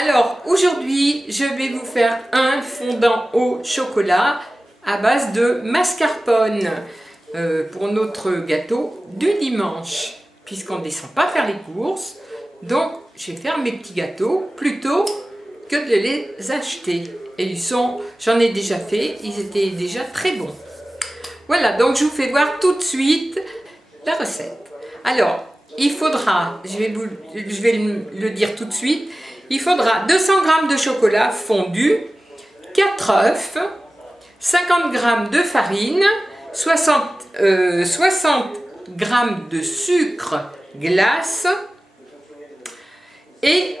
Alors aujourd'hui je vais vous faire un fondant au chocolat à base de mascarpone pour notre gâteau du dimanche, puisqu'on ne descend pas faire les courses. Donc je vais faire mes petits gâteaux plutôt que de les acheter. Et j'en ai déjà fait, ils étaient déjà très bons. Voilà, donc je vous fais voir tout de suite la recette. Alors il faudra, je vais le dire tout de suite, il faudra 200 g de chocolat fondu, 4 œufs, 50 g de farine, 60 g de sucre glace et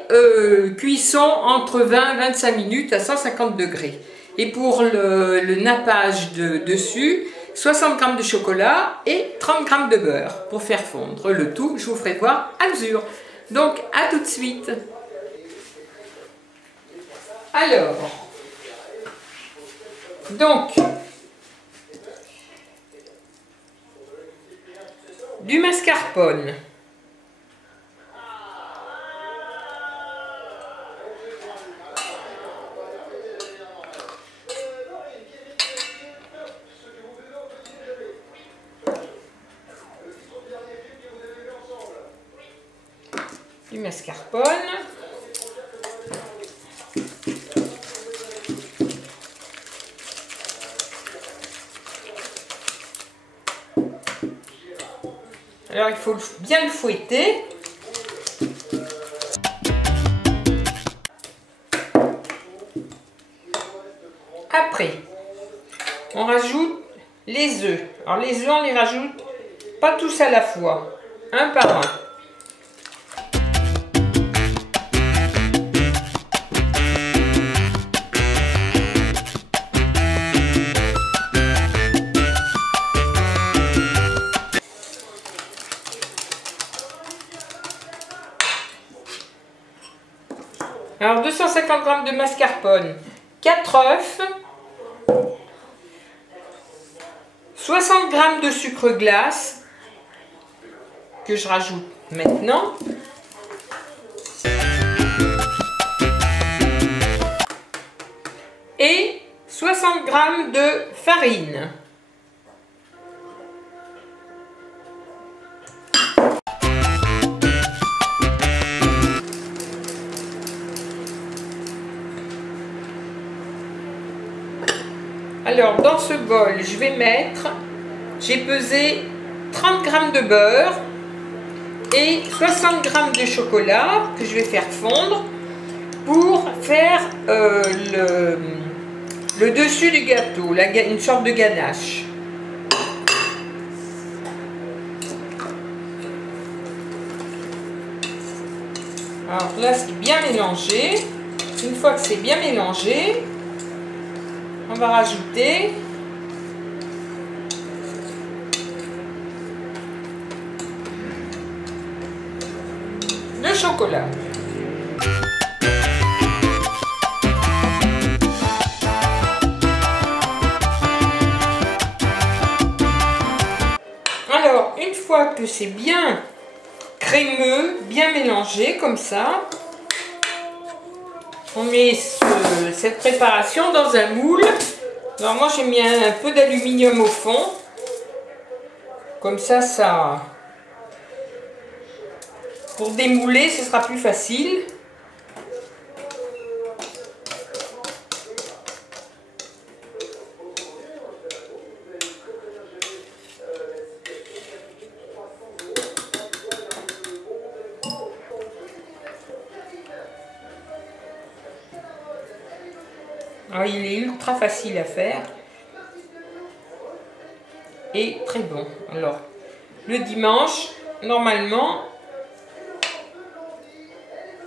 cuisson entre 20 et 25 minutes à 150 degrés. Et pour le nappage dessus, 60 g de chocolat et 30 g de beurre pour faire fondre le tout. Je vous ferai voir à mesure. Donc à tout de suite. Alors, donc, du mascarpone, Alors il faut bien le fouetter. Après, on rajoute les œufs. Alors les œufs, on les rajoute pas tous à la fois, un par un. Alors 250 g de mascarpone, 4 œufs, 60 g de sucre glace que je rajoute maintenant, et 60 g de farine. Alors dans ce bol, j'ai pesé 30 g de beurre et 60 g de chocolat que je vais faire fondre pour faire le dessus du gâteau, une sorte de ganache. Alors là c'est bien mélangé. Une fois que c'est bien mélangé, on va rajouter le chocolat. Alors, une fois que c'est bien crémeux, bien mélangé comme ça, on met cette préparation dans un moule. Alors moi j'ai mis un peu d'aluminium au fond. Comme ça, pour démouler, ce sera plus facile. Alors, il est ultra facile à faire et très bon. Alors, le dimanche, normalement,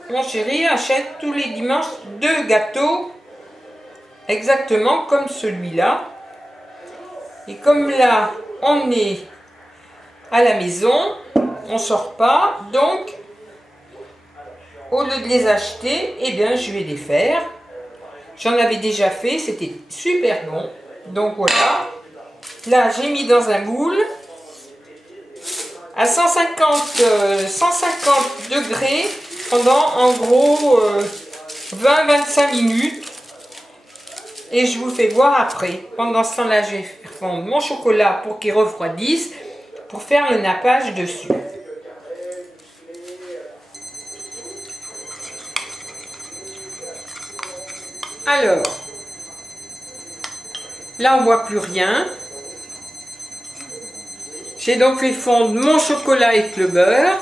mon chéri achète tous les dimanches 2 gâteaux exactement comme celui-là. Et comme là, on est à la maison, on ne sort pas, donc au lieu de les acheter, eh bien, je vais les faire. J'en avais déjà fait, c'était super bon. Donc voilà. Là, j'ai mis dans un moule à 150 degrés pendant en gros 20-25 minutes. Et je vous fais voir après. Pendant ce temps-là, je vais faire fondre mon chocolat pour qu'il refroidisse, pour faire le nappage dessus. Alors, là on voit plus rien. J'ai donc fait fondre mon chocolat avec le beurre.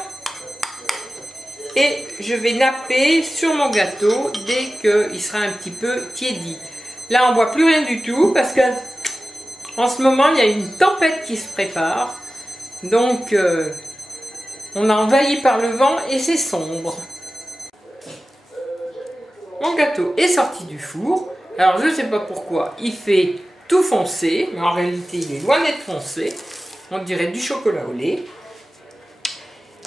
Et je vais napper sur mon gâteau dès qu'il sera un petit peu tiédi. Là, on ne voit plus rien du tout parce que en ce moment, il y a une tempête qui se prépare. Donc, on est envahi par le vent et c'est sombre. Mon gâteau est sorti du four. Alors, je ne sais pas pourquoi, il fait tout foncé. Mais en réalité, il est loin d'être foncé. On dirait du chocolat au lait.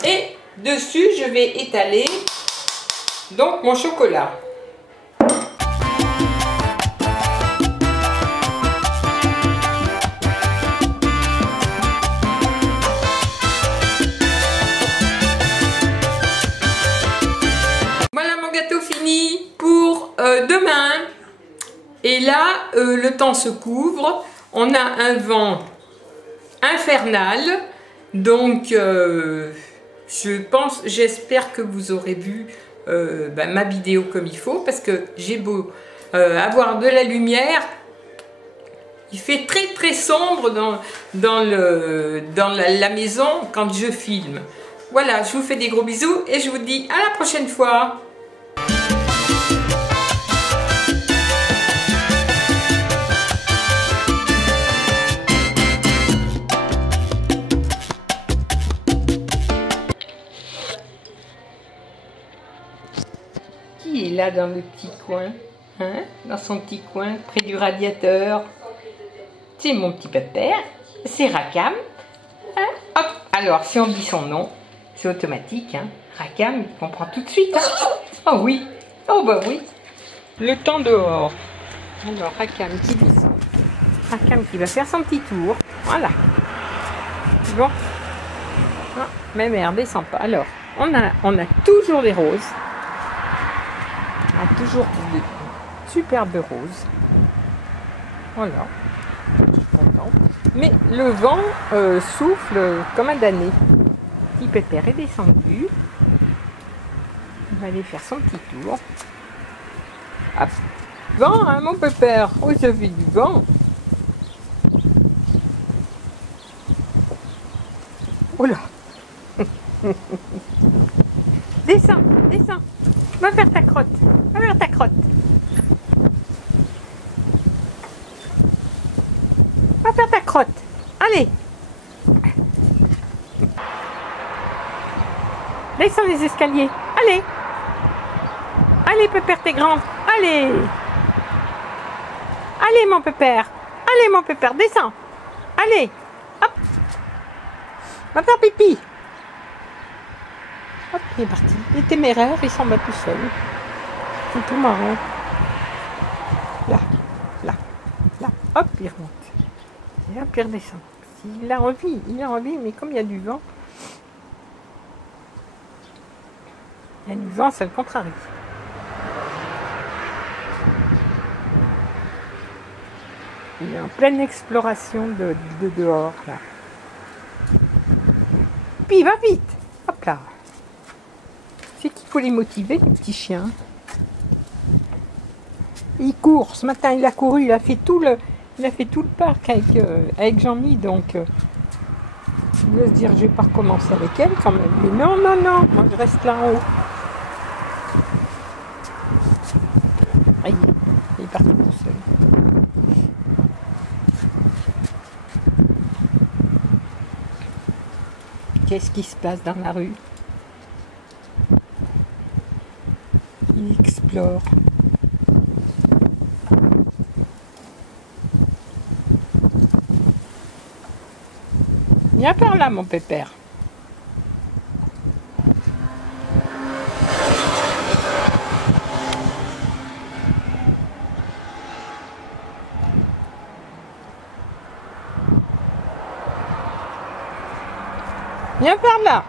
Et dessus, je vais étaler donc mon chocolat. Voilà mon gâteau fini pour demain. Et là, le temps se couvre. On a un vent infernal. Donc, j'espère que vous aurez vu ma vidéo comme il faut, parce que j'ai beau avoir de la lumière, il fait très très sombre dans la maison quand je filme. Voilà, je vous fais des gros bisous et je vous dis à la prochaine fois. Qui est là dans le petit coin, hein? Dans son petit coin, près du radiateur? C'est mon petit pépère, c'est Rakam. Hein? Hop. Alors, si on dit son nom, c'est automatique. Hein? Rakam, il comprend tout de suite. Hein? Oh oui, oh bah oui. Le temps dehors. Alors, Rakam qui descend. Rakam qui va faire son petit tour. Voilà. Bon. Ah, ma mère descend pas. Alors, on a toujours des roses. Toujours de superbes roses. Voilà, je suis contente. Mais le vent souffle comme un damné. Petit pépère est descendu. Il va aller faire son petit tour. Hop. Vent, hein, mon pépère. Oh, ça fait du vent. Oh là. Descends, descends. Va faire ta crotte. Va faire ta crotte. Va faire ta crotte. Allez. Descends les escaliers. Allez. Allez, pépère, t'es grand. Allez. Allez, mon pépère. Allez, mon pépère, descends. Allez. Hop. Va faire pipi. Hop, il est parti. Il est téméraire, il s'en va tout seul. C'est tout marrant. Là, là, là. Hop, il remonte. Et hop, il redescend. Il a envie, mais comme il y a du vent, il y a du vent, ça le contrarie. Il est en pleine exploration de dehors, là. Puis, il va vite. Hop là. C'est qu'il faut les motiver, les petits chiens. Il court. Ce matin, il a couru. Il a fait tout le parc avec Jean-Mi. Donc, il va se dire, je vais pas recommencer avec elle quand même. Mais non, non, non. Moi, je reste là en haut. Ah, il est parti tout seul. Qu'est-ce qui se passe dans la rue? Il explore. Viens par là, mon pépère. Viens par là.